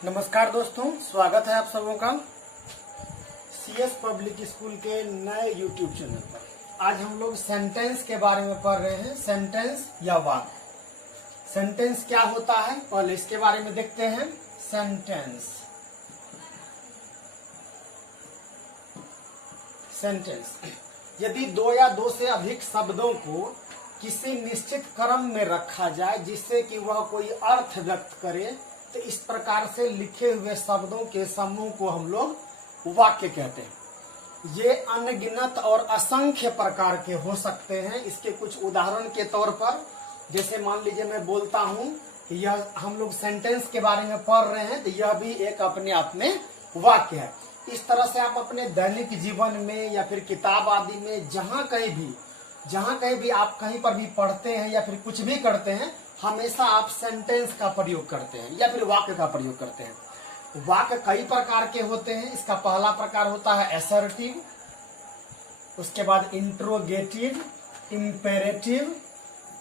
नमस्कार दोस्तों, स्वागत है आप सबों का सीएस पब्लिक स्कूल के नए यूट्यूब चैनल पर। आज हम लोग सेंटेंस के बारे में पढ़ रहे हैं। सेंटेंस या वाक्य। सेंटेंस क्या होता है पहले इसके बारे में देखते हैं। सेंटेंस यदि दो या दो से अधिक शब्दों को किसी निश्चित क्रम में रखा जाए जिससे कि वह कोई अर्थ व्यक्त करे, तो इस प्रकार से लिखे हुए शब्दों के समूह को हम लोग वाक्य कहते हैं। ये अनगिनत और असंख्य प्रकार के हो सकते हैं। इसके कुछ उदाहरण के तौर पर, जैसे मान लीजिए मैं बोलता हूँ, यह हम लोग सेंटेंस के बारे में पढ़ रहे हैं, तो यह भी एक अपने आप में वाक्य है। इस तरह से आप अपने दैनिक जीवन में या फिर किताब आदि में जहाँ कहीं भी आप कहीं पर भी पढ़ते हैं या फिर कुछ भी करते हैं, हमेशा आप सेंटेंस का प्रयोग करते हैं या फिर वाक्य का प्रयोग करते हैं। वाक्य कई प्रकार के होते हैं। इसका पहला प्रकार होता है असर्टिव, उसके बाद इंट्रोगेटिव, इंपेरेटिव,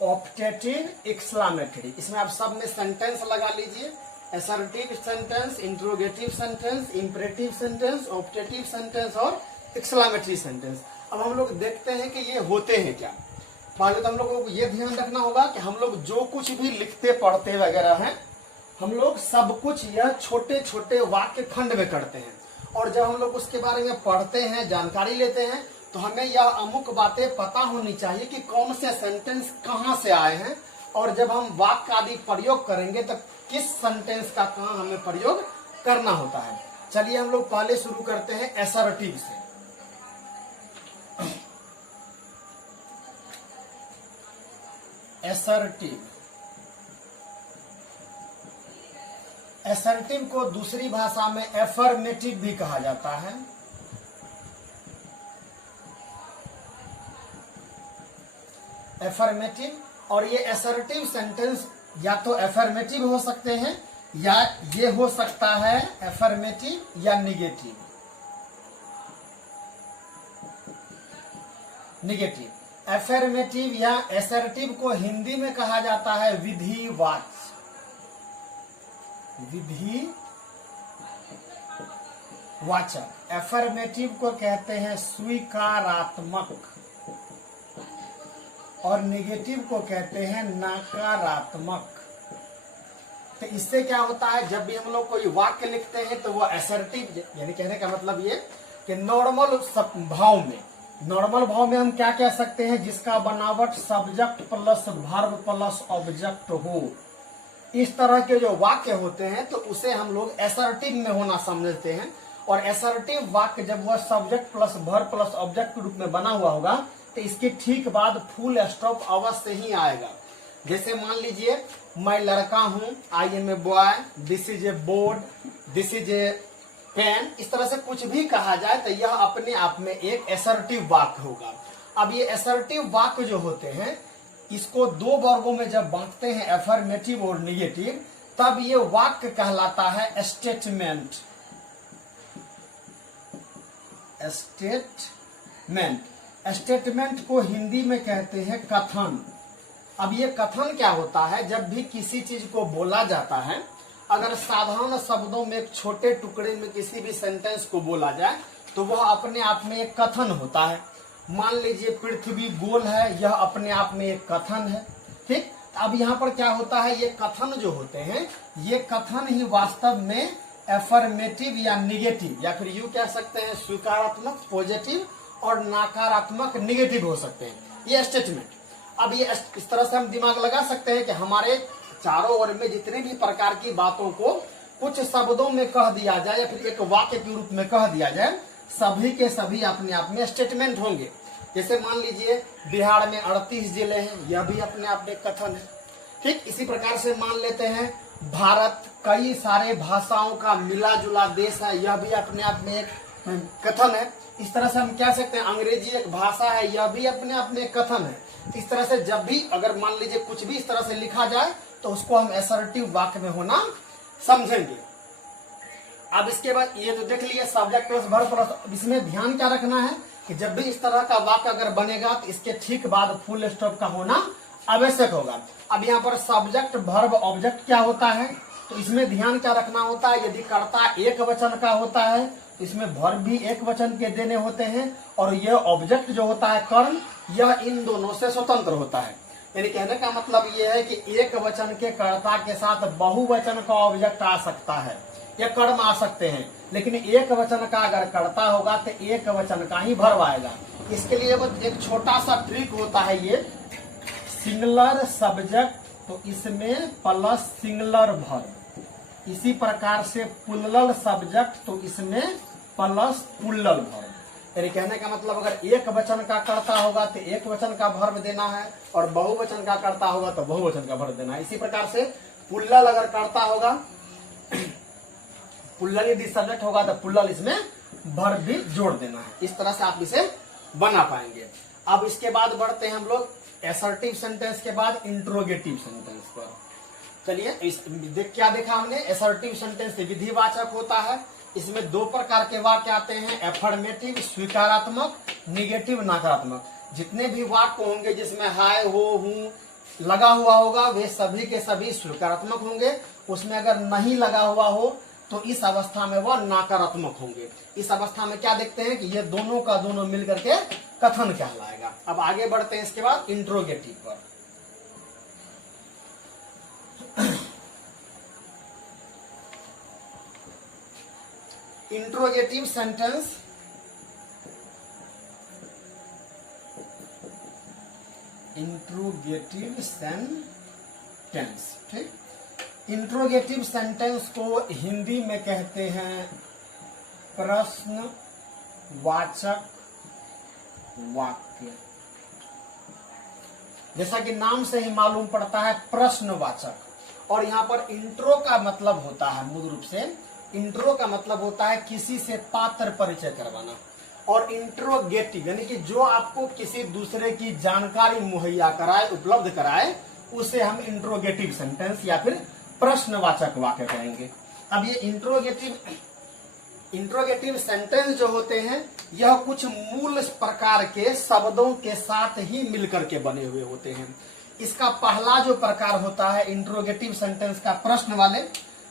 ऑप्टेटिव, एक्सक्लेमेटरी। इसमें आप सब में सेंटेंस लगा लीजिए। Assertive sentence, interrogative sentence, imperative sentence, optative sentence और एक्सक्लेमेटरी सेंटेंस। अब हम लोग देखते हैं कि ये होते हैं क्या। पहले तो हम लोगों को ये ध्यान रखना होगा कि हम लोग जो कुछ भी लिखते पढ़ते वगैरह हैं, हम लोग सब कुछ यह छोटे छोटे वाक्य खंड में करते हैं। और जब हम लोग उसके बारे में पढ़ते हैं, जानकारी लेते हैं, तो हमें यह अमुक बातें पता होनी चाहिए कि कौन से सेंटेंस कहाँ से आए हैं, और जब हम वाक्य आदि प्रयोग करेंगे तो किस सेंटेंस का कहाँ हमें प्रयोग करना होता है। चलिए हम लोग पहले शुरू करते हैं असर्टिव से। असर्टिव को दूसरी भाषा में एफर्मेटिव भी कहा जाता है। एफर्मेटिव, और ये असर्टिव सेंटेंस या तो एफर्मेटिव हो सकते हैं या ये हो सकता है एफर्मेटिव या निगेटिव। एफर्मेटिव या असर्टिव को हिंदी में कहा जाता है विधिवाचक। एफर्मेटिव को कहते हैं स्वीकारात्मक और निगेटिव को कहते हैं नकारात्मक। तो इससे क्या होता है, जब भी हम लोग कोई वाक्य लिखते हैं तो वो असर्टिव, यानी कहने का मतलब ये कि नॉर्मल भाव में हम क्या कह सकते हैं, जिसका बनावट subject plus verb plus object हो। इस तरह के जो वाक्य होते हैं तो उसे हम लोग असर्टिव में होना समझते हैं। और असर्टिव वाक्य जब वह subject plus verb plus object के रूप में बना हुआ होगा तो इसके ठीक बाद फुल स्टॉप अवश्य ही आएगा। जैसे मान लीजिए मैं लड़का हूं, I am a boy, this is a board, this is a pen. इस तरह से कुछ भी कहा जाए तो यह अपने आप में एक असर्टिव वाक्य होगा। अब ये असर्टिव वाक्य जो होते हैं, इसको दो वर्गों में जब बांटते हैं, एफर्मेटिव और निगेटिव, तब ये वाक्य कहलाता है स्टेटमेंट। स्टेटमेंट को हिंदी में कहते हैं कथन। अब ये कथन क्या होता है, जब भी किसी चीज को बोला जाता है, अगर साधारण शब्दों में एक छोटे टुकड़े में किसी भी सेंटेंस को बोला जाए तो वह अपने आप में एक कथन होता है। मान लीजिए पृथ्वी गोल है, यह अपने आप में एक कथन है। ठीक, अब यहाँ पर क्या होता है, ये कथन जो होते हैं, ये कथन ही वास्तव में एफर्मेटिव या निगेटिव, या फिर यूं कह सकते हैं स्वीकारात्मक पॉजिटिव और नकारात्मक निगेटिव हो सकते हैं, ये स्टेटमेंट। अब ये इस तरह से हम दिमाग लगा सकते हैं कि हमारे चारों ओर में जितने भी प्रकार की बातों को कुछ शब्दों में कह दिया जाए या फिर एक वाक्य के रूप में कह दिया जाए, सभी के सभी अपने आप में स्टेटमेंट होंगे। जैसे मान लीजिए बिहार में 38 जिले हैं, यह भी अपने आप में कथन है। ठीक, इसी प्रकार से मान लेते हैं भारत कई सारे भाषाओं का मिला जुला देश है, यह भी अपने आप में एक कथन है। इस तरह से हम कह सकते हैं अंग्रेजी एक भाषा है, यह भी अपने आप में एक कथन है। इस तरह से जब भी अगर मान लीजिए कुछ भी इस तरह से लिखा जाए तो उसको हम असर्टिव वाक्य में होना समझेंगे। अब इसके बाद ये तो देख लिए सब्जेक्ट प्लस वर्ब प्लस। इसमें ध्यान क्या रखना है कि जब भी इस तरह का वाक्य अगर बनेगा तो इसके ठीक बाद फुल स्टॉप का होना आवश्यक होगा। अब यहाँ पर सब्जेक्ट वर्ब ऑब्जेक्ट क्या होता है, तो इसमें ध्यान क्या रखना होता है, यदि कर्ता एक वचन का होता है तो इसमें वर्ब भी एक वचन के देने होते हैं, और यह ऑब्जेक्ट जो होता है कर्म, यह इन दोनों से स्वतंत्र होता है। यानी कहने का मतलब यह है कि एक वचन के कर्ता के साथ बहुवचन का ऑब्जेक्ट आ सकता है या कर्म आ सकते हैं, लेकिन एक वचन का अगर कर्ता होगा तो एक वचन का ही वर्ब आएगा। इसके लिए एक छोटा सा ट्रिक होता है, ये सिंगुलर सब्जेक्ट तो इसमें प्लस सिंगुलर वर्ब, इसी प्रकार से प्लुरल सब्जेक्ट तो इसमें प्लस प्लुरल वर्ब। यानी कहने का मतलब अगर एक वचन का कर्ता होगा तो एक वचन का वर्ब देना है, और बहुवचन का कर्ता होगा तो बहुवचन का वर्ब देना है। इसी प्रकार से प्लुरल अगर कर्ता होगा, प्लुरल यदि सब्जेक्ट होगा तो प्लुरल इसमें वर्ब भी जोड़ देना है। इस तरह से आप इसे बना पाएंगे। अब इसके बाद बढ़ते हैं हम लोग असर्टिव सेंटेंस के बाद इंट्रोगेटिव सेंटेंस पर। चलिए क्या देखा हमने, असर्टिव सेंटेंस विधिवाचक होता है। इसमें दो प्रकार के वाक्य आते हैं, एफर्मेटिव स्वीकारात्मक, निगेटिव नकारात्मक। जितने भी वाक्य होंगे जिसमें हाय हो हूं लगा हुआ होगा वे सभी के सभी स्वीकारात्मक होंगे। उसमें अगर नहीं लगा हुआ हो तो इस अवस्था में वह नकारात्मक होंगे। इस अवस्था में क्या देखते हैं कि ये दोनों का दोनों मिलकर के कथन कहलाएगा। अब आगे बढ़ते हैं इसके बाद इंट्रोगेटिव पर। इंट्रोगेटिव सेंटेंस ठीक। इंट्रोगेटिव सेंटेंस को हिंदी में कहते हैं प्रश्नवाचक वाक्य। जैसा कि नाम से ही मालूम पड़ता है प्रश्नवाचक। और यहाँ पर इंट्रो का मतलब होता है, मूल रूप से इंट्रो का मतलब होता है किसी से पात्र परिचय करवाना, और इंट्रोगेटिव यानी कि जो आपको किसी दूसरे की जानकारी मुहैया कराए, उपलब्ध कराए, उसे हम इंट्रोगेटिव सेंटेंस या फिर प्रश्नवाचक वाक्य कहेंगे। अब ये इंट्रोगेटिव सेंटेंस जो होते हैं यह कुछ मूल प्रकार के शब्दों के साथ ही मिलकर के बने हुए होते हैं। इसका पहला जो प्रकार होता है इंट्रोगेटिव सेंटेंस का, प्रश्न वाले,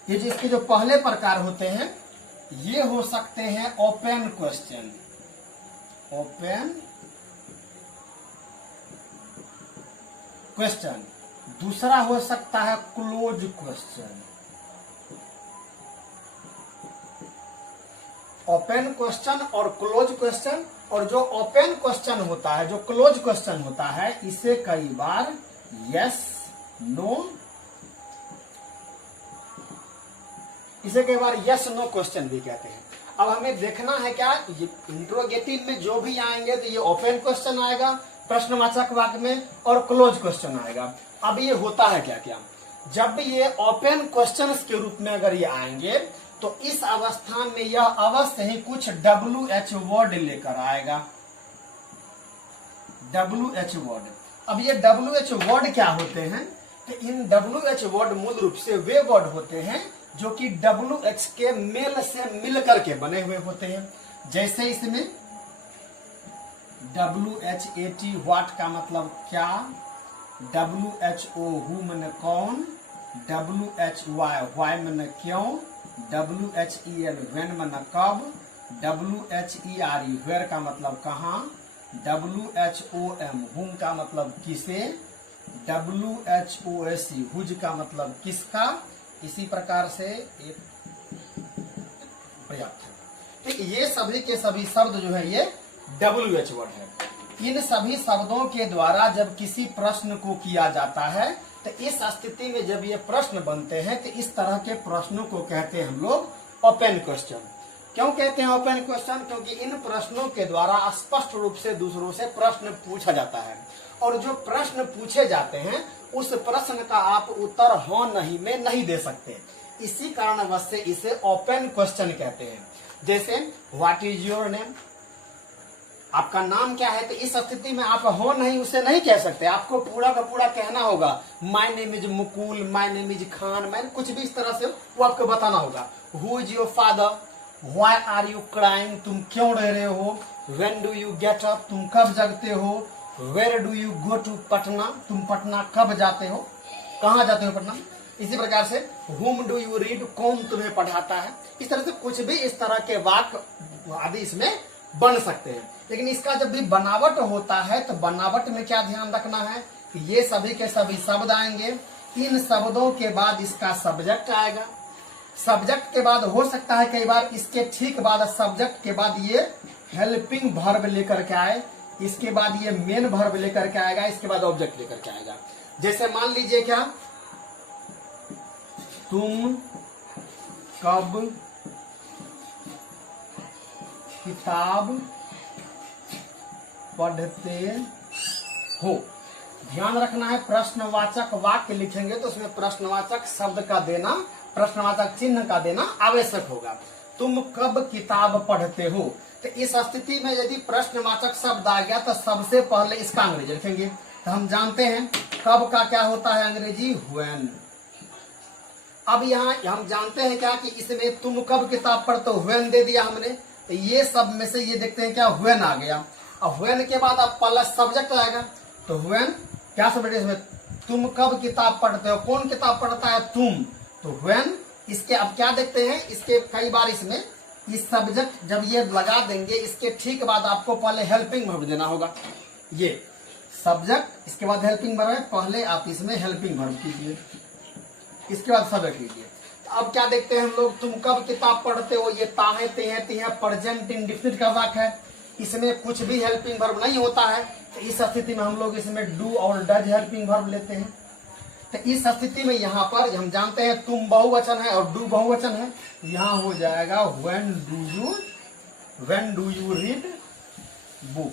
ये जिसके जो पहले प्रकार होते हैं ये हो सकते हैं ओपन क्वेश्चन, दूसरा हो सकता है क्लोज क्वेश्चन। ओपन क्वेश्चन और क्लोज क्वेश्चन। और जो ओपन क्वेश्चन होता है, जो क्लोज क्वेश्चन होता है, इसे कई बार यस नो, इसे कई बार यस नो क्वेश्चन भी कहते हैं। अब हमें देखना है क्या, इंट्रोगेटिव में जो भी आएंगे तो ये ओपन क्वेश्चन आएगा प्रश्नवाचक वाक्य में, और क्लोज क्वेश्चन आएगा। अब ये होता है क्या क्या, जब ये ओपन क्वेश्चंस के रूप में अगर ये आएंगे तो इस अवस्था में यह अवश्य ही कुछ WH वर्ड लेकर आएगा। WH word. अब ये WH वर्ड क्या होते हैं, तो इन WH वर्ड मूल रूप से वे वर्ड होते हैं जो कि WH के मेल से मिलकर के बने हुए होते हैं। जैसे इसमें WHAT व्हाट का मतलब क्या, WHO हु माने कौन, WHY व्हाई माने क्यों, WHEN व्हेन माने कब, WHERE वेयर का मतलब कहाँ, WHOM हुम का मतलब किसे, WHOSE हुज का मतलब किसका। इसी प्रकार से एक पर्याप्त है। ठीक, ये सभी के सभी शब्द जो है ये WH वर्ड है। इन सभी शब्दों के द्वारा जब किसी प्रश्न को किया जाता है तो इस स्थिति में जब ये प्रश्न बनते हैं तो इस तरह के प्रश्नों को कहते हैं हम लोग ओपन क्वेश्चन। क्यों कहते हैं ओपन क्वेश्चन, क्योंकि इन प्रश्नों के द्वारा स्पष्ट रूप से दूसरों से प्रश्न पूछा जाता है, और जो प्रश्न पूछे जाते हैं उस प्रश्न का आप उत्तर हाँ नहीं में नहीं दे सकते। इसी कारणवश से इसे ओपन क्वेश्चन कहते हैं। जैसे व्हाट इज योर नेम, आपका नाम क्या है, तो इस स्थिति में आप हो नहीं उसे नहीं कह सकते, आपको पूरा का पूरा कहना होगा my name is Mukul, my name is Khan, मैं कुछ भी इस तरह से वो आपको बताना होगा। Who is your father, why are you crying, तुम क्यों रह रहे हो, when do you get up, तुम कब जगते हो, where do you go to Patna, तुम पटना कब जाते हो, कहाँ जाते हो पटना। इसी प्रकार से whom do you read, कौन तुम्हें पढ़ाता है। इस तरह से कुछ भी इस तरह के वाक्य आदि इसमें बन सकते हैं। लेकिन इसका जब भी बनावट होता है तो बनावट में क्या ध्यान रखना है कि ये सभी के सभी शब्द आएंगे, इन शब्दों के बाद इसका सब्जेक्ट आएगा, सब्जेक्ट के बाद हो सकता है कई बार इसके ठीक बाद सब्जेक्ट के बाद ये हेल्पिंग वर्ब लेकर के आए, इसके बाद ये मेन वर्ब लेकर के आएगा, इसके बाद ऑब्जेक्ट लेकर के आएगा। जैसे मान लीजिए क्या, तुम कब किताब पढ़ते हो। ध्यान रखना है प्रश्नवाचक वाक्य लिखेंगे तो उसमें प्रश्नवाचक शब्द का देना, प्रश्नवाचक चिन्ह का देना आवश्यक होगा। तुम कब किताब पढ़ते हो, तो इस स्थिति में यदि प्रश्नवाचक शब्द आ गया तो सबसे पहले इसका अंग्रेजी लिखेंगे। तो हम जानते हैं कब का क्या होता है अंग्रेजी, व्हेन। अब यहाँ हम जानते हैं क्या कि इसमें तुम कब किताब पढ़ते हो, व्हेन दे दिया हमने, तो ये सब में से ये देखते हैं क्या व्हेन आ गया। अब व्हेन के बाद अब पहला सब्जेक्ट आएगा, तो व्हेन क्या सब्जेक्ट इसमें, तुम कब किताब पढ़ते हो, कौन किताब पढ़ता है, तुम, तो व्हेन। इसके अब क्या देखते हैं, इसके कई बार इसमें इस सब्जेक्ट जब ये लगा देंगे इसके ठीक बाद आपको पहले हेल्पिंग वर्ब देना होगा। ये सब्जेक्ट इसके बाद हेल्पिंग वर्ब है, पहले आप इसमें हेल्पिंग वर्ब कीजिए, इसके बाद सब्जेक्ट लीजिए। तो अब क्या देखते हैं हम लोग, तुम कब किताब पढ़ते हो, ये ताहे तेहे तिहे प्रेजेंट इंडेफिनिट का वाक्य है, इसमें कुछ भी हेल्पिंग वर्ब नहीं होता है। तो इस स्थिति में हम लोग इसमें डू और डज हेल्पिंग वर्ब लेते हैं। तो इस स्थिति में यहाँ पर हम जानते हैं तुम बहुवचन है और डू बहुवचन है, यहाँ हो जाएगा when do you read book,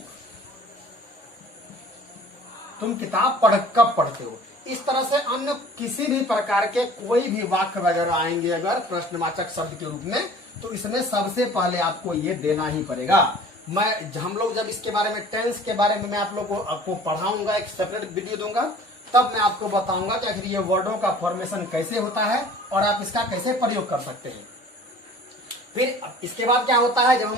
तुम किताब कब पढ़ते हो। इस तरह से अन्य किसी भी प्रकार के कोई भी वाक्य वगैरह आएंगे अगर प्रश्नवाचक शब्द के रूप में, तो इसमें सबसे पहले आपको ये देना ही पड़ेगा। हम लोग जब इसके बारे में टेंस के बारे में मैं आप लोग को आपको पढ़ाऊंगा, एक सेपरेट वीडियो दूंगा, तब मैं आपको बताऊंगा कि आखिर ये वर्डों का फॉर्मेशन कैसे होता है और आप इसका कैसे प्रयोग कर सकते हैं। फिर इसके बाद क्या होता है, जब हम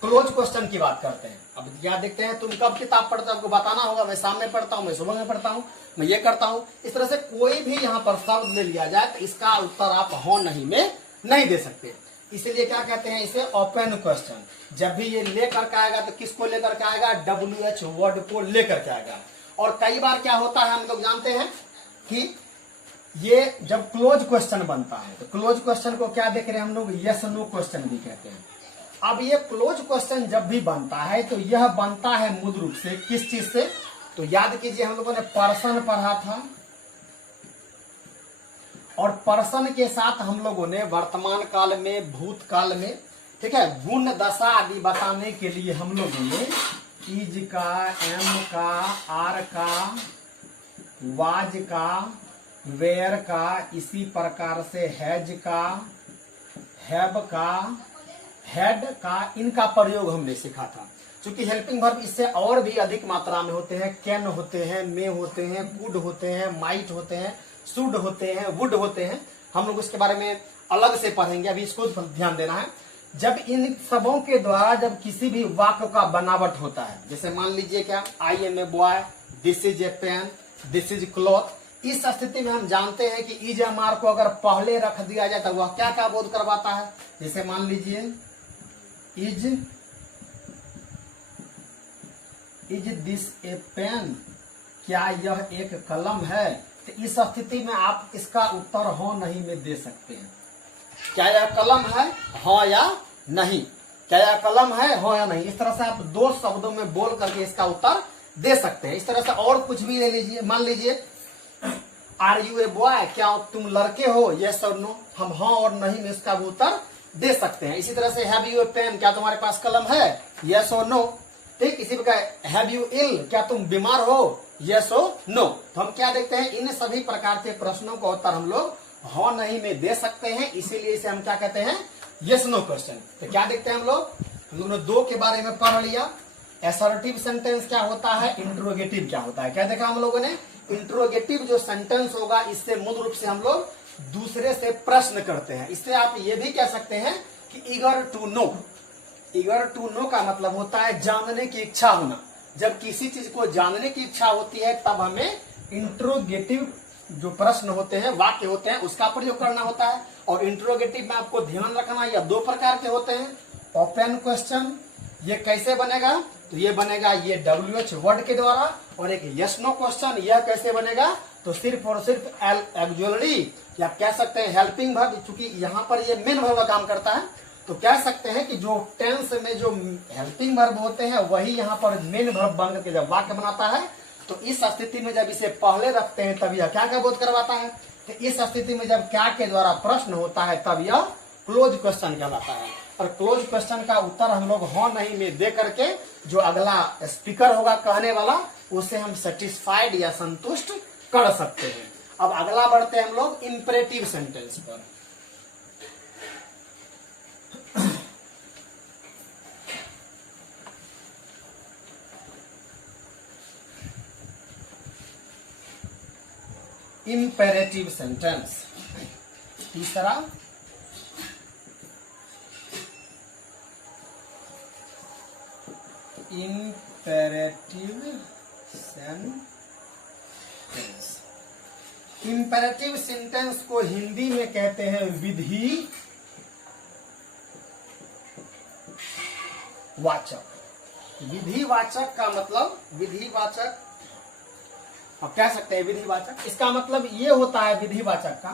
क्लोज क्वेश्चन की बात करते हैं, अब क्या देखते हैं, तुम कब किताब पढ़ते हो, आपको बताना होगा, मैं शाम में पढ़ता हूँ, मैं सुबह में पढ़ता हूँ, मैं ये करता हूँ। इस तरह से कोई भी यहाँ पर शब्द ले लिया जाए तो इसका उत्तर आप हो नहीं में नहीं दे सकते। इसलिए क्या कहते हैं इसे, ओपन क्वेश्चन। जब भी ये लेकर के आएगा तो किसको लेकर के आएगा, WH वर्ड को लेकर के आएगा। और कई बार क्या होता है, हम लोग जानते हैं कि ये जब क्लोज क्वेश्चन बनता है तो क्लोज क्वेश्चन को क्या देख रहे हैं हम लोग, यस नो क्वेश्चन भी कहते हैं। अब ये क्लोज क्वेश्चन जब भी बनता है तो यह बनता है मूल रूप से किस चीज से, तो याद कीजिए हम लोगों ने पर्सन पढ़ा था और पर्सन के साथ हम लोगों ने वर्तमान काल में, भूतकाल में, ठीक है, गुण दशा आदि बताने के लिए हम लोगों ने इज का, एम का, आर का, वाज का, वेयर का, इसी प्रकार से हैज का, हैव का, हेड का, इनका प्रयोग हमने सीखा था। क्योंकि हेल्पिंग वर्ब इससे और भी अधिक मात्रा में होते हैं, कैन होते हैं, मे होते हैं, कुड होते हैं, माइट होते हैं, शुड होते हैं, वुड होते हैं। हम लोग इसके बारे में अलग से पढ़ेंगे, अभी इसको ध्यान देना है। जब इन सबों के द्वारा जब किसी भी वाक्य का बनावट होता है, जैसे मान लीजिए क्या, I am a boy, this is a pen, this is cloth, इस स्थिति में हम जानते हैं कि इज एम आर को अगर पहले रख दिया जाए तो वह क्या क्या बोध करवाता है। जैसे मान लीजिए इज दिस ए पेन, क्या यह एक कलम है। तो इस स्थिति में आप इसका उत्तर हो नहीं में दे सकते हैं, क्या यह कलम है, हाँ या नहीं, क्या यह कलम है, हाँ या नहीं। इस तरह से आप दो शब्दों में बोल करके इसका उत्तर दे सकते हैं। इस तरह से और कुछ भी ले लीजिए, मान लीजिए आर यू ए बॉय, क्या तुम लड़के हो, यस और नो, हम हाँ और नहीं में इसका उत्तर दे सकते हैं। इसी तरह से हैव यू ए पेन, क्या तुम्हारे पास कलम है, यस और नो। ठीक, इसी प्रकार हैव यू इल, क्या तुम बीमार हो, यस और नो। तो हम क्या देखते हैं, इन सभी प्रकार के प्रश्नों का उत्तर हम लोग हाँ नहीं में दे सकते हैं, इसीलिए इसे हम क्या कहते हैं, यस नो क्वेश्चन। तो क्या देखते हैं हम लोग ने दो के बारे में पढ़ लिया, असर्टिव सेंटेंस क्या होता है, इंट्रोगेटिव क्या होता है। क्या देखा हम लोगों ने, इंट्रोगेटिव जो सेंटेंस होगा इससे मूल रूप से हम लोग दूसरे से प्रश्न करते हैं। इससे आप ये भी कह सकते हैं कि eager to know, eager to know का मतलब होता है जानने की इच्छा होना। जब किसी चीज को जानने की इच्छा होती है तब हमें इंट्रोगेटिव जो प्रश्न होते हैं, वाक्य होते हैं, उसका प्रयोग करना होता है। और इंट्रोगेटिव में आपको ध्यान रखना, यह दो प्रकार के होते हैं। ओपन क्वेश्चन, ये कैसे बनेगा, तो ये बनेगा ये WH वर्ड के द्वारा। और एक यस नो क्वेश्चन, यह कैसे बनेगा, तो सिर्फ और सिर्फ एक्जुअली, या कह सकते हैं हेल्पिंग वर्ब, चूंकि यहाँ पर ये मेन वर्ब का काम करता है, तो कह सकते हैं कि जो टेंस में जो हेल्पिंग वर्ब होते हैं वही यहाँ पर मेन वर्ब बन करके जब वाक्य बनाता है, तो इस स्थिति में जब इसे पहले रखते हैं तब यह क्या क्या बोध करवाता है। तो इस स्थिति में जब क्या के द्वारा प्रश्न होता है तब यह क्लोज क्वेश्चन कहलाता है। और क्लोज क्वेश्चन का उत्तर हम लोग हाँ नहीं में दे करके जो अगला स्पीकर होगा कहने वाला, उसे हम सेटिस्फाइड या संतुष्ट कर सकते हैं। अब अगला बढ़ते हैं हम लोग इंपरेटिव सेंटेंस पर। इंपेरेटिव सेंटेंस, तीसरा इंपेरेटिव सेंटेंस। इंपेरेटिव सेंटेंस को हिंदी में कहते हैं विधि वाचक। विधिवाचक का मतलब, विधिवाचक आप कह सकते हैं विधिवाचक, इसका मतलब ये होता है विधिवाचक का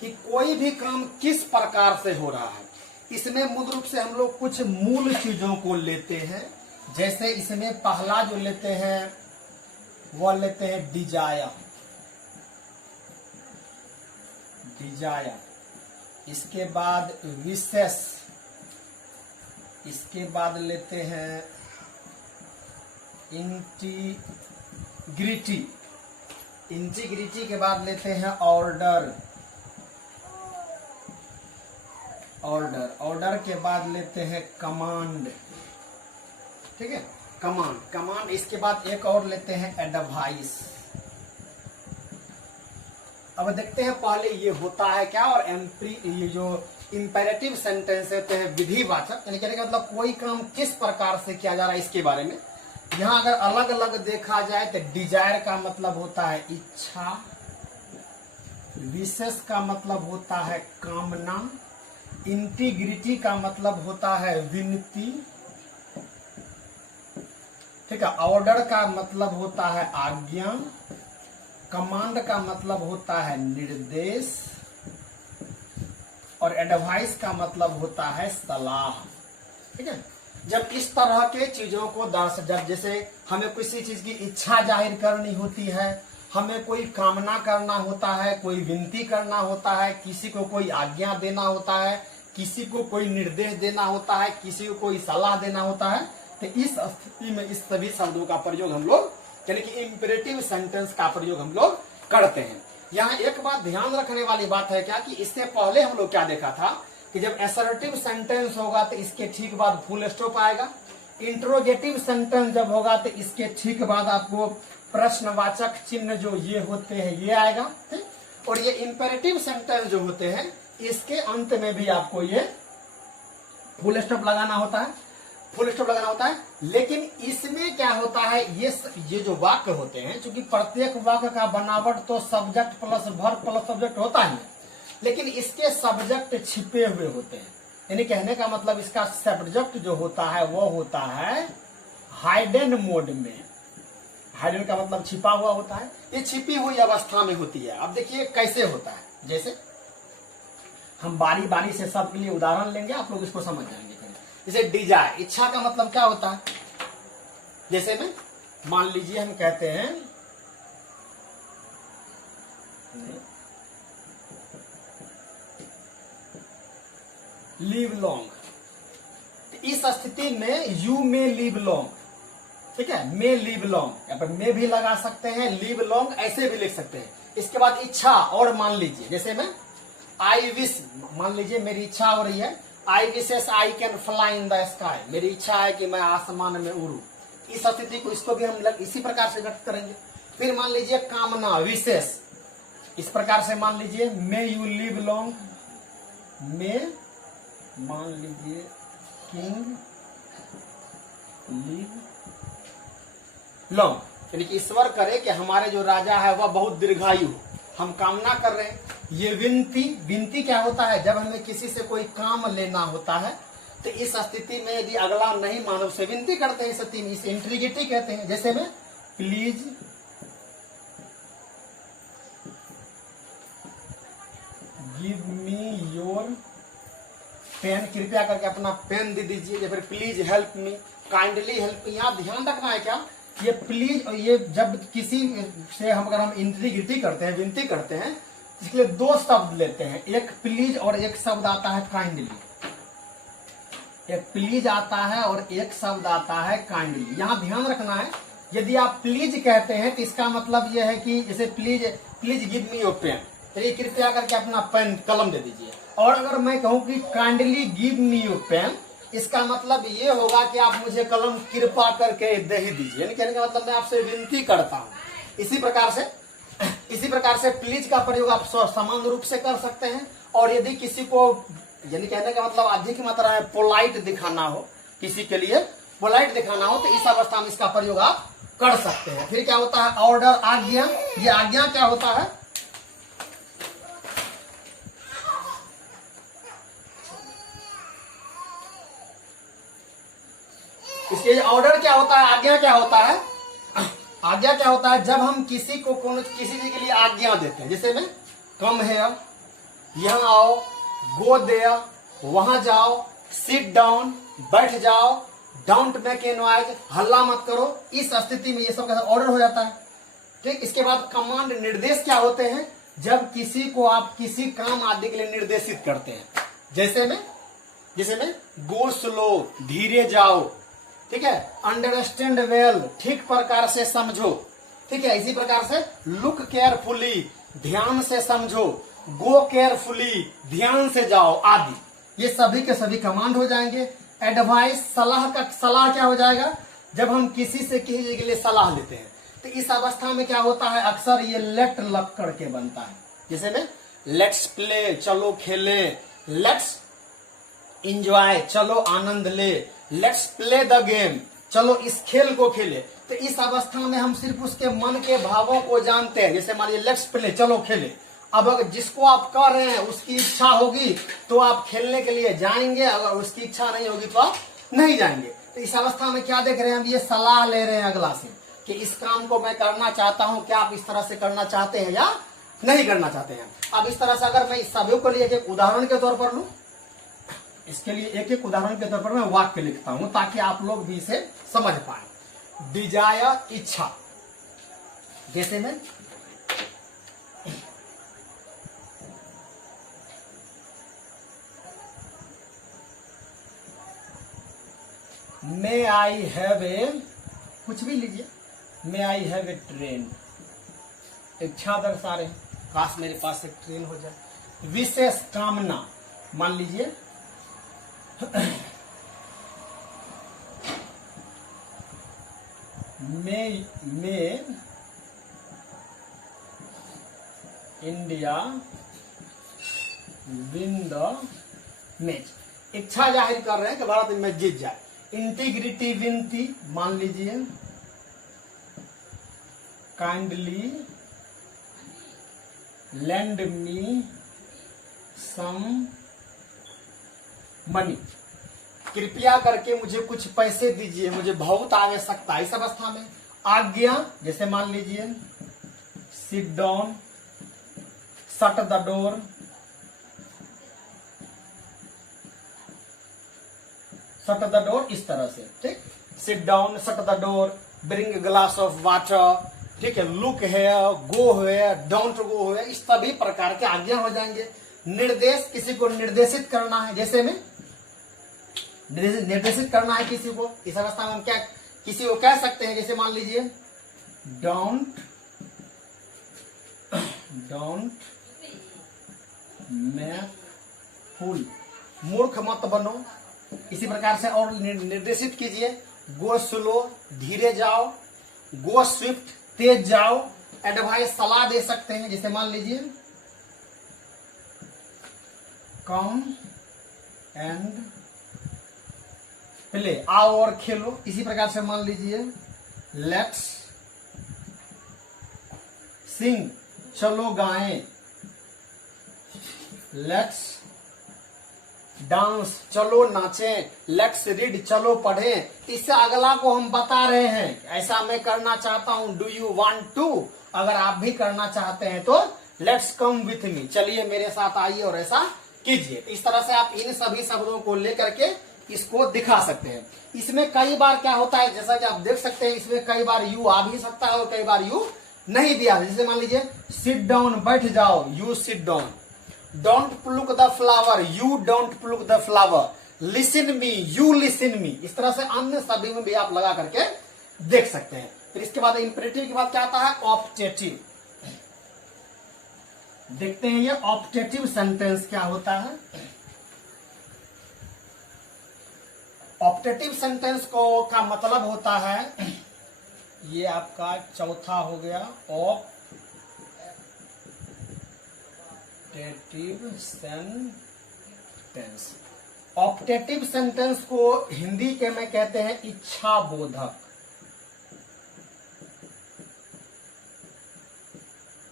कि कोई भी काम किस प्रकार से हो रहा है। इसमें मूल रूप से हम लोग कुछ मूल चीजों को लेते हैं। जैसे इसमें पहला जो लेते हैं वो लेते हैं डिजायर, डिजायर, इसके बाद विशेष, इसके बाद लेते हैं इंटीग्रिटी, इंटीग्रिटी के बाद लेते हैं ऑर्डर, ऑर्डर, ऑर्डर के बाद लेते हैं कमांड, ठीक है, कमांड, कमांड, इसके बाद एक और लेते हैं एडवाइस। अब देखते हैं पहले ये होता है क्या, और ये जो इंपेरेटिव सेंटेंस होते हैं विधिवाचक, यानी कहने का मतलब कोई काम किस प्रकार से किया जा रहा है इसके बारे में। यहाँ अगर अलग अलग देखा जाए तो डिजायर का मतलब होता है इच्छा, विशेष का मतलब होता है कामना, इंटीग्रिटी का मतलब होता है विनती, ठीक है, ऑर्डर का मतलब होता है आज्ञा, कमांड का मतलब होता है निर्देश, और एडवाइस का मतलब होता है सलाह, ठीक है। जब इस तरह के चीजों को जब जैसे हमें किसी चीज की इच्छा जाहिर करनी होती है, हमें कोई कामना करना होता है, कोई विनती करना होता है, किसी को कोई आज्ञा देना होता है, किसी को कोई निर्देश देना होता है, किसी को कोई सलाह देना होता है, तो इस स्थिति में इस सभी शब्दों का प्रयोग हम लोग, यानी कि इंपेरेटिव सेंटेंस का प्रयोग हम लोग करते हैं। यहाँ एक बात ध्यान रखने वाली बात है क्या, कि इससे पहले हम लोग क्या देखा था कि जब असर्टिव सेंटेंस होगा तो इसके ठीक बाद फुल स्टॉप आएगा। इंट्रोगेटिव सेंटेंस जब होगा तो इसके ठीक बाद आपको प्रश्नवाचक चिन्ह जो ये होते हैं ये आएगा, ठीक। और ये इंपेरेटिव सेंटेंस जो होते हैं इसके अंत में भी आपको ये फुल स्टॉप लगाना होता है, फुल स्टॉप लगाना होता है। लेकिन इसमें क्या होता है, ये जो वाक्य होते हैं, चूंकि प्रत्येक वाक्य का बनावट तो subject plus verb plus subject होता ही है, लेकिन इसके सब्जेक्ट छिपे हुए होते हैं। यानी कहने का मतलब इसका सब्जेक्ट जो होता है वो होता है हाइडन मोड में। हाइडन का मतलब छिपा हुआ होता है, ये छिपी हुई अवस्था में होती है। अब देखिए कैसे होता है, जैसे हम बारी बारी से सबके लिए उदाहरण लेंगे, आप लोग इसको समझ जाएंगे। जैसे डिजायर, इच्छा का मतलब क्या होता है, जैसे में मान लीजिए हम कहते हैं लिव लॉन्ग, इस स्थिति में यू मे लिव लॉन्ग, ठीक है, मे लिव लॉन्ग, यहाँ पर मे भी लगा सकते हैं, लिव लॉन्ग ऐसे भी लिख सकते हैं। इसके बाद इच्छा, और मान लीजिए जैसे में आई विश, मान लीजिए मेरी इच्छा हो रही है, I wishes I can fly in the sky, मेरी इच्छा है कि मैं आसमान में उड़ूं। इस स्थिति को, इसको भी हम इसी प्रकार से व्यक्त करेंगे। फिर मान लीजिए कामना, विशेष, इस प्रकार से मान लीजिए मे यू लिव लॉन्ग, मे मान लीजिए किंग लिव लॉन्ग, यानी कि ईश्वर करे कि हमारे जो राजा है वह बहुत दीर्घायु हो, हम कामना कर रहे हैं। ये विनती, विनती क्या होता है? जब हमें किसी से कोई काम लेना होता है तो इस स्थिति में यदि अगला नहीं मानव से विनती करते हैं, इस स्थिति में इसे इंट्रीगेटी कहते हैं। जैसे में please give me your pen, कृपया करके अपना पेन दे दीजिए, या फिर please help me, kindly help me. यहाँ ध्यान रखना है क्या, ये प्लीज और ये जब किसी से हम अगर हम इंट्रीगेटी करते हैं, विनती करते हैं, इसके लिए दो शब्द लेते हैं, एक प्लीज और एक शब्द आता है काइंडली। एक प्लीज आता है और एक शब्द आता है काइंडली। यहाँ ध्यान रखना है, यदि आप प्लीज कहते हैं तो इसका मतलब यह है कि जैसे please give me your pen, चलिए कृपया करके अपना पेन कलम दे दीजिए। और अगर मैं कहूं कि kindly give me your pen, इसका मतलब ये होगा कि आप मुझे कलम कृपा करके दे ही दीजिए, यानी कहने का मतलब मैं आपसे विनती करता हूं। इसी प्रकार से प्लीज का प्रयोग आप सामान्य रूप से कर सकते हैं। और यदि किसी को, यानी कहने का मतलब अधिक मात्रा में पोलाइट दिखाना हो, किसी के लिए पोलाइट दिखाना हो, तो इस अवस्था में इसका प्रयोग आप कर सकते हैं। फिर क्या होता है? ऑर्डर, आज्ञा। ये आज्ञा क्या होता है? इसके ऑर्डर क्या होता है? आज्ञा क्या होता है? आज्ञा क्या होता है? जब हम किसी को किसी चीज के लिए आज्ञा देते हैं, जैसे में कम है, यहां आओ, गो देयर, वहां जाओ, सिट डाउन, बैठ जाओ, डोंट मेक ए नॉइज, हल्ला मत करो, इस स्थिति में ये सब ऑर्डर हो जाता है। ठीक, इसके बाद कमांड, निर्देश क्या होते हैं? जब किसी को आप किसी काम आदि के लिए निर्देशित करते हैं, जैसे में गो स्लो, धीरे जाओ, ठीक है, अंडरस्टैंड वेल, ठीक प्रकार से समझो, ठीक है, इसी प्रकार से लुक केयरफुली, ध्यान से समझो, गो केयरफुली, ध्यान से जाओ आदि। ये सभी के सभी कमांड हो जाएंगे। एडवाइस, सलाह क्या हो जाएगा? जब हम किसी से किसी चीज के लिए सलाह लेते हैं तो इस अवस्था में क्या होता है? अक्सर ये लेट लग करके बनता है। जैसे में लेट्स प्ले, चलो खेले, लेट्स इंजॉय, चलो आनंद ले, लेट्स प्ले द गेम, चलो इस खेल को खेले। तो इस अवस्था में हम सिर्फ उसके मन के भावों को जानते हैं। जैसे मान लीजिए लेट्स प्ले, चलो खेले। अब अगर जिसको आप कह रहे हैं उसकी इच्छा होगी तो आप खेलने के लिए जाएंगे, अगर उसकी इच्छा नहीं होगी तो आप नहीं जाएंगे। तो इस अवस्था में क्या देख रहे हैं? हम ये सलाह ले रहे हैं अगला से कि इस काम को मैं करना चाहता हूं, क्या आप इस तरह से करना चाहते हैं या नहीं करना चाहते हैं। अब इस तरह से अगर मैं इस सभी को लिए एक उदाहरण के तौर पर लूं, इसके लिए एक एक उदाहरण के तौर पर मैं वाक्य लिखता हूं ताकि आप लोग भी इसे समझ पाए। डिजायर, इच्छा, जैसे में मे आई हैव ए, कुछ भी लीजिए, मे आई हैव ए ट्रेन, इच्छा दर्शा रहे, काश मेरे पास एक ट्रेन हो जाए। विशेष कामना, मान लीजिए मे इंडिया विन द मैच, इच्छा जाहिर कर रहे हैं कि भारत मैच जीत जाए। इंटीग्रिटी, विनती, मान लीजिए kindly lend me some money, कृपया करके मुझे कुछ पैसे दीजिए, मुझे बहुत आवश्यकता है। इस अवस्था में आज्ञा, जैसे मान लीजिए sit down, shut the door, shut the door, इस तरह से, ठीक, sit down, shut the door, bring glass of water, ठीक है, लुक है, गो है, डोंट गो है, इस सभी प्रकार के आज्ञा हो जाएंगे। निर्देश, किसी को निर्देशित करना है, जैसे में निर्देशित करना है किसी को, इस अवस्था में हम क्या किसी को कह सकते हैं? जैसे मान लीजिए डोंट मेक फूल, मूर्ख मत बनो, इसी प्रकार से और निर्देशित कीजिए। गो स्लो, धीरे जाओ, गो स्विफ्ट, तेज जाओ। एडवाइस, सलाह दे सकते हैं, जैसे मान लीजिए कम एंड प्ले, आओ और खेलो। इसी प्रकार से मान लीजिए लेट्स सिंग चलो गाएं, लेट्स डांस चलो नाचें, लेट्स रीड चलो पढ़ें। इससे अगला को हम बता रहे हैं ऐसा मैं करना चाहता हूं, डू यू वांट टू। अगर आप भी करना चाहते हैं तो लेट्स कम विथ मी, चलिए मेरे साथ आइए और ऐसा कीजिए। इस तरह से आप इन सभी शब्दों को लेकर के इसको दिखा सकते हैं। इसमें कई बार क्या होता है, जैसा कि आप देख सकते हैं, इसमें कई बार यू आ भी सकता है और कई बार यू नहीं भी आ। जैसे मान लीजिए सिट डाउन, बैठ जाओ, you sit down. Don't pluck the flower, you don't pluck the flower. Listen me, you listen me. इस तरह से अन्य सभी में भी आप लगा करके देख सकते हैं। फिर इसके बाद इंपेरेटिव के बाद क्या आता है, ऑप्टेटिव। देखते हैं ये ऑप्टेटिव सेंटेंस क्या होता है। ऑप्टेटिव सेंटेंस को का मतलब होता है, ये आपका चौथा हो गया, ऑप्टेटिव सेंटेंस। ऑप्टेटिव सेंटेंस को हिंदी के में कहते हैं इच्छा बोधक।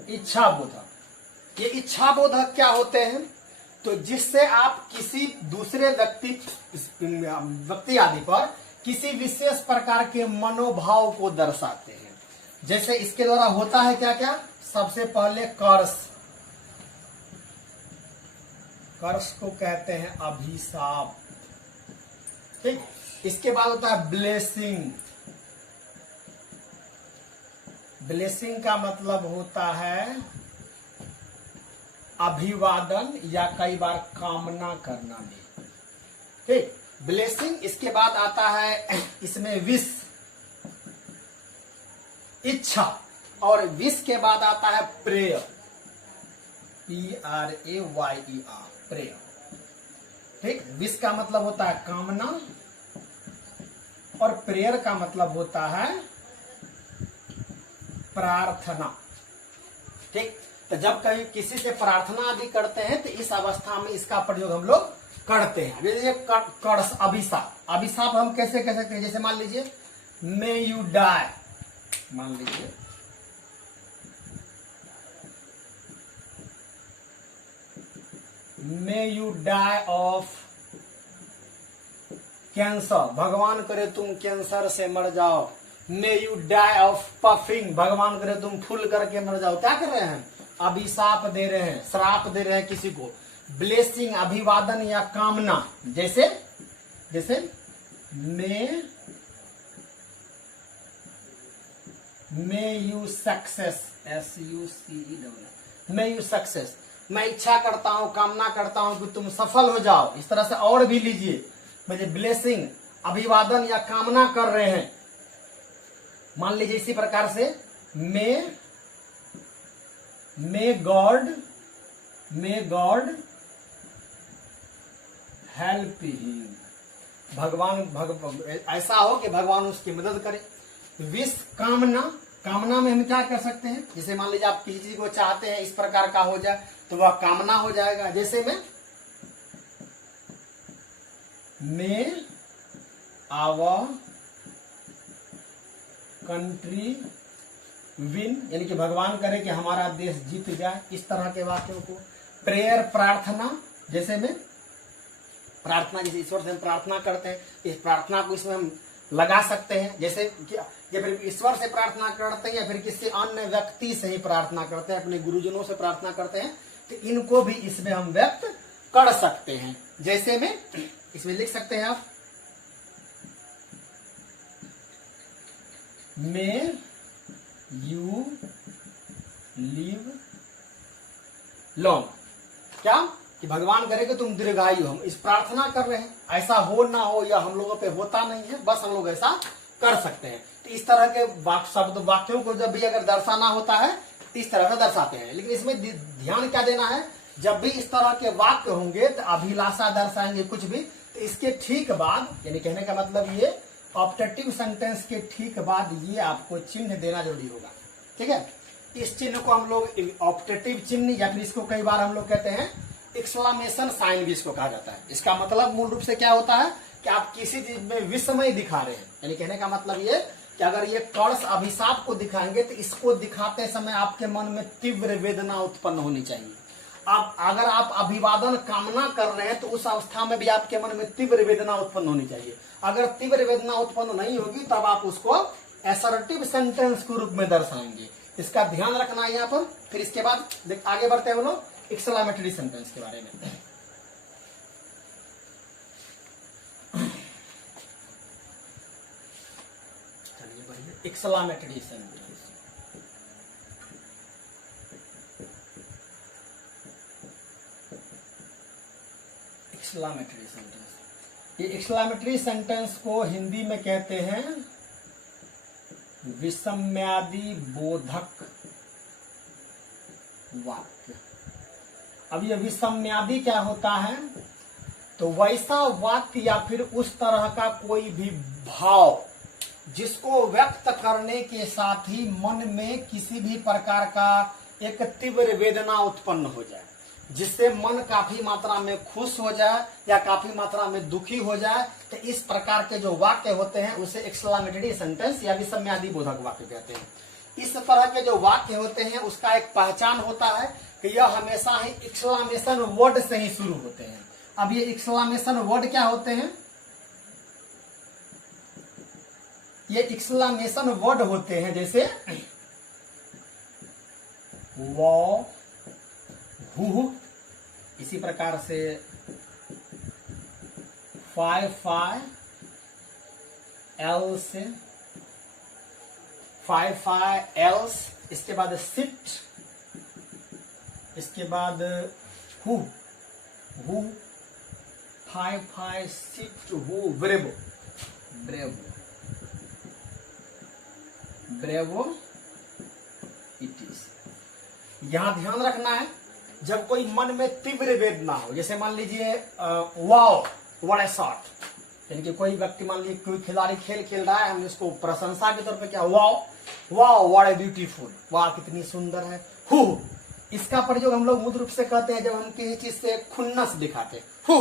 इच्छा बोधक, ये इच्छा बोधक क्या होते हैं, तो जिससे आप किसी दूसरे व्यक्ति आदि पर किसी विशेष प्रकार के मनोभाव को दर्शाते हैं। जैसे इसके द्वारा होता है क्या क्या, सबसे पहले कर्स, कर्स को कहते हैं अभिशाप, ठीक। इसके बाद होता है ब्लेसिंग। ब्लेसिंग का मतलब होता है अभिवादन या कई बार कामना करना भी, ठीक। ब्लेसिंग। इसके बाद आता है इसमें विश, इच्छा, और विश के बाद आता है प्रेयर, PRAYER, प्रेयर, ठीक। विश का मतलब होता है कामना और प्रेयर का मतलब होता है प्रार्थना, ठीक। तो जब कभी किसी से प्रार्थना आदि करते हैं तो इस अवस्था में इसका प्रयोग हम लोग करते हैं। जैसे कर्स, अभिशाप। अभिशाप हम कैसे कह सकते हैं, जैसे मान लीजिए मे यू डाई, मान लीजिए may you die of cancer, भगवान करे तुम कैंसर से मर जाओ। May you die of puffing, भगवान करे तुम फूल करके मर जाओ। क्या कर रहे हैं, अभिशाप दे रहे हैं, श्राप दे रहे हैं किसी को। ब्लेसिंग, अभिवादन या कामना, जैसे जैसे may you success, SUCCE, may you success, मैं इच्छा करता हूं, कामना करता हूं कि तुम सफल हो जाओ। इस तरह से और भी लीजिए, मुझे ब्लेसिंग, अभिवादन या कामना कर रहे हैं। मान लीजिए इसी प्रकार से मे गॉड हेल्प हिम, भगवान ऐसा हो कि भगवान उसकी मदद करे। विश, कामना, कामना में हम क्या कर सकते हैं, जैसे मान लीजिए आप किसी चीज को चाहते हैं इस प्रकार का हो जाए तो वह कामना हो जाएगा। जैसे में आवर कंट्री विन, यानी कि भगवान करे कि हमारा देश जीत जाए। इस तरह के वाक्यों को। प्रेयर, प्रार्थना, जैसे में प्रार्थना, जैसे ईश्वर से हम प्रार्थना करते हैं, इस प्रार्थना को इसमें हम लगा सकते हैं। जैसे या फिर ईश्वर से प्रार्थना करते हैं या फिर किसी अन्य व्यक्ति से ही प्रार्थना करते हैं, अपने गुरुजनों से प्रार्थना करते हैं, तो इनको भी इसमें हम व्यक्त कर सकते हैं। जैसे में इसमें लिख सकते हैं आप, मे यू लिव लॉन्ग, क्या कि भगवान करे कि तुम दीर्घायु। हम इस प्रार्थना कर रहे हैं, ऐसा हो ना हो या हम लोगों पे होता नहीं है, बस हम लोग ऐसा कर सकते हैं। तो इस तरह के शब्द वाक्यों को जब भी अगर दर्शाना होता है तो इस तरह से दर्शाते हैं। लेकिन इसमें ध्यान क्या देना है, जब भी इस तरह के वाक्य होंगे तो अभिलाषा दर्शाएंगे कुछ भी, तो इसके ठीक बाद, यानी कहने का मतलब ये ऑप्टेटिव सेंटेंस के ठीक बाद ये आपको चिन्ह देना जरूरी होगा, ठीक है। इस चिन्ह को हम लोग ऑप्टेटिव चिन्ह या फिर इसको कई बार हम लोग कहते हैं एक्सक्लेमेशन साइन भी इसको कहा जाता है। इसका मतलब मूल रूप से क्या होता है कि आप किसी चीज में विस्मय दिखा रहे हैं, यानी कहने का मतलब ये कि अगर ये कर्स अभिशाप को दिखाएंगे तो इसको दिखाते समय आपके मन में तीव्र वेदना उत्पन्न होनी चाहिए। अब अगर आप अभिवादन कामना कर रहे हैं तो उस अवस्था में भी आपके मन में तीव्र वेदना उत्पन्न होनी चाहिए। अगर तीव्र वेदना उत्पन्न नहीं होगी तब आप उसको एसर्टिव सेंटेंस के रूप में दर्शाएंगे। इसका ध्यान रखना है यहाँ पर। फिर इसके बाद आगे बढ़ते हैं हम लोग एक्सक्लेमेटरी सेंटेंस के बारे में। चलिए बढ़िए, एक्सक्लेमेटरी सेंटेंस। एक्सक्लेमेटरी सेंटेंस, ये एक्सक्लेमेटरी सेंटेंस को हिंदी में कहते हैं विषम्यादि बोधक वाक्य। अब ये विषम्यादि क्या होता है? तो वैसा वाक्य या फिर उस तरह का कोई भी भाव जिसको व्यक्त करने के साथ ही मन में किसी भी प्रकार का एक तीव्र वेदना उत्पन्न हो जाए, जिससे मन काफी मात्रा में खुश हो जाए या काफी मात्रा में दुखी हो जाए, तो इस प्रकार के जो वाक्य होते हैं उसे एक्सक्लेमेटरी सेंटेंस या विषम्यादि बोधक वाक्य कहते हैं। इस तरह के जो वाक्य होते हैं उसका एक पहचान होता है कि यह हमेशा ही एक्सक्लेमेशन वर्ड से ही शुरू होते हैं। अब ये एक्सक्लेमेशन वर्ड क्या होते हैं? ये एक्सक्लेमेशन वर्ड होते हैं जैसे वाव, हु, इसी प्रकार से फाय, फाय, एल्स, फाय, फाय, एल्स, इसके बाद सिट, इसके बाद hoo, fie, fie, sit, hoo, bravo, bravo, bravo it is. यहां ध्यान रखना है, जब कोई मन में तीव्र वेदना हो, जैसे मान लीजिए वाओ व्हाट अ शॉट, यानी कि कोई व्यक्ति मान लीजिए कोई खिलाड़ी खेल रहा है, हम इसको प्रशंसा के तौर पे क्या wow wow what a beautiful, वाह कितनी सुंदर है। हु, इसका प्रयोग हम लोग मूल रूप से कहते हैं जब हम किसी चीज से खुन्नस दिखाते। हु,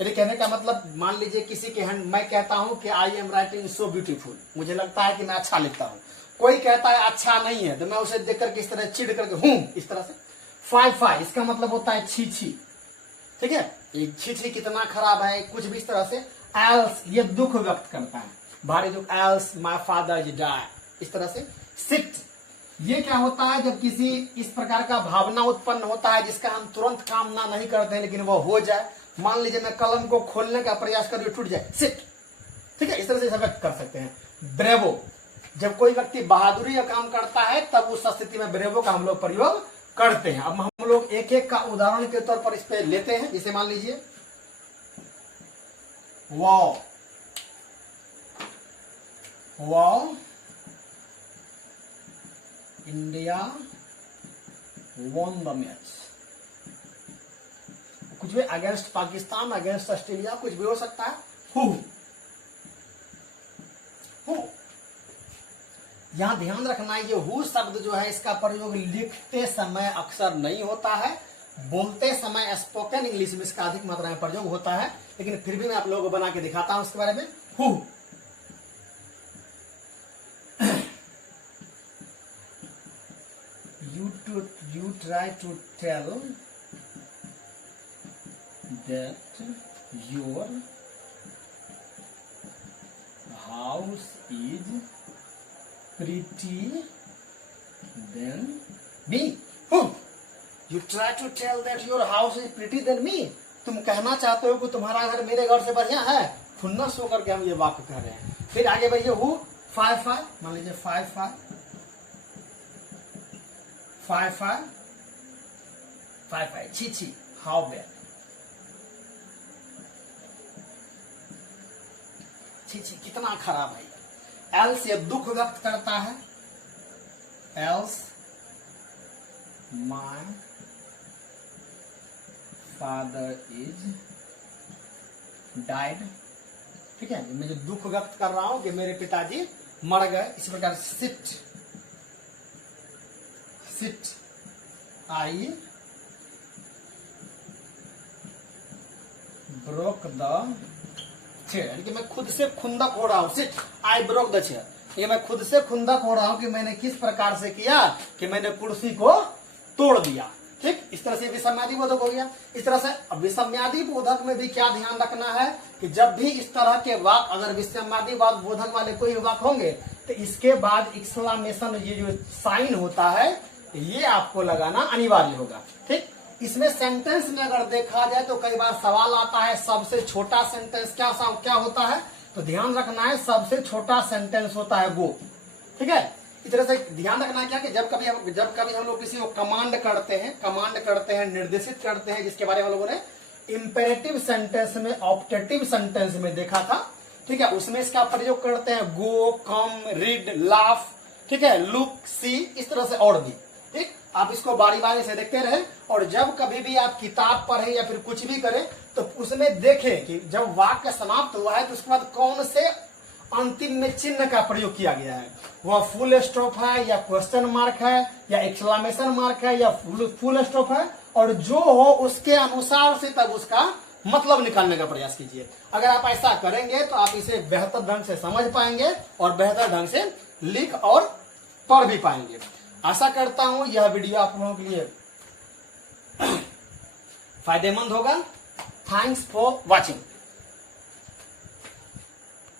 यदि कहने का मतलब मान लीजिए किसी के मैं कहता हूं कि I am writing so beautiful, मुझे लगता है कि मैं अच्छा लिखता हूं, कोई कहता है अच्छा नहीं है, तो मैं उसे देख करके इस तरह चिढ़ करके हूं, इस तरह से। फाय, फाय, इसका मतलब होता है छी छी, ठीक है, ये छी छी कितना खराब है, कुछ भी इस तरह से। एल्स, ये दुख व्यक्त करता है, भारी दुख, else my father is die, इस तरह से। सिट, ये क्या होता है? जब किसी इस प्रकार का भावना उत्पन्न होता है जिसका हम तुरंत कामना नहीं करते हैं लेकिन वो हो जाए, मान लीजिए मैं कलम को खोलने का प्रयास कर टूट जाए, सिट, ठीक है, इस तरह से व्यक्त कर सकते हैं। ब्रेवो, जब कोई व्यक्ति बहादुरी का काम करता है तब उस स्थिति में ब्रेवो का हम लोग प्रयोग करते हैं। अब हम लोग एक एक का उदाहरण के तौर पर इस पे लेते हैं। जैसे मान लीजिए wow, wow India won the match, कुछ भी अगेंस्ट पाकिस्तान, अगेंस्ट ऑस्ट्रेलिया, कुछ भी हो सकता है। हु, यहां ध्यान रखना है, ये हु शब्द जो है इसका प्रयोग लिखते समय अक्सर नहीं होता है, बोलते समय स्पोकन इंग्लिश में इसका अधिक मात्रा में प्रयोग होता है, लेकिन फिर भी मैं आप लोगों को बना के दिखाता हूं इसके बारे में। Who, you try to tell that your house is pretty than me. You try to tell that your house is pretty than me. तुम कहना चाहते हो कि तुम्हारा घर मेरे घर से बढ़िया है, खुन्नस होकर के हम ये वाक्य कह रहे हैं। फिर आगे बढ़िए, हु, फाय, फाय, मान लीजिए फाय, फाय, फाय, फाय, फाय, फाय, छी छी, हाउ बैड, छी छी कितना खराब है। एल्स, ये दुख व्यक्त करता है, else my father is died, ठीक है, मैं जो दुख व्यक्त कर रहा हूं कि मेरे पिताजी मर गए। इसी प्रकार sit, sit, I broke the chair, यानी कि मैं खुद से खुंदक हो रहा हूं। Sit, I broke the chair, ये मैं खुद से खुंदक हो रहा हूं कि मैंने किस प्रकार से किया कि मैंने कुर्सी को तोड़ दिया। ठीक, इस तरह से विसम्यादि बोधक हो गया। इस तरह से विसम्यादि बोधक में भी क्या ध्यान रखना है कि जब भी इस तरह के वाक्य अगर विसम्यादि बोधक वाले कोई वाक्य होंगे तो इसके बाद एक्सक्लेमेशन, ये जो साइन होता है, ये आपको लगाना अनिवार्य होगा। ठीक, इसमें सेंटेंस में अगर देखा जाए तो कई बार सवाल आता है सबसे छोटा सेंटेंस क्या होता है, तो ध्यान रखना है सबसे छोटा सेंटेंस होता है गो। ठीक है, इस तरह से ध्यान रखना है क्या कि जब कभी हम लोग किसी को कमांड करते हैं, निर्देशित करते हैं, जिसके बारे में हम लोगों ने इंपेरेटिव सेंटेंस में, ऑप्टेटिव सेंटेंस में देखा था। ठीक है, उसमें इसका प्रयोग करते हैं गो, कम, रीड, लाफ, ठीक है, लुक, सी, इस तरह से और भी। ठीक, आप इसको बारी बारी से देखते रहे और जब कभी भी आप किताब पढ़े या फिर कुछ भी करें तो उसमें देखें कि जब वाक्य समाप्त हुआ है तो उसके बाद कौन से अंतिम में चिन्ह का प्रयोग किया गया है, वह फुल स्टॉप है या क्वेश्चन मार्क है या एक्सक्लेमेशन मार्क है या फुल स्टॉप है, और जो हो उसके अनुसार से तब उसका मतलब निकालने का प्रयास कीजिए। अगर आप ऐसा करेंगे तो आप इसे बेहतर ढंग से समझ पाएंगे और बेहतर ढंग से लिख और पढ़ भी पाएंगे। आशा करता हूं यह वीडियो आप लोगों के लिए फायदेमंद होगा। Thanks for watching.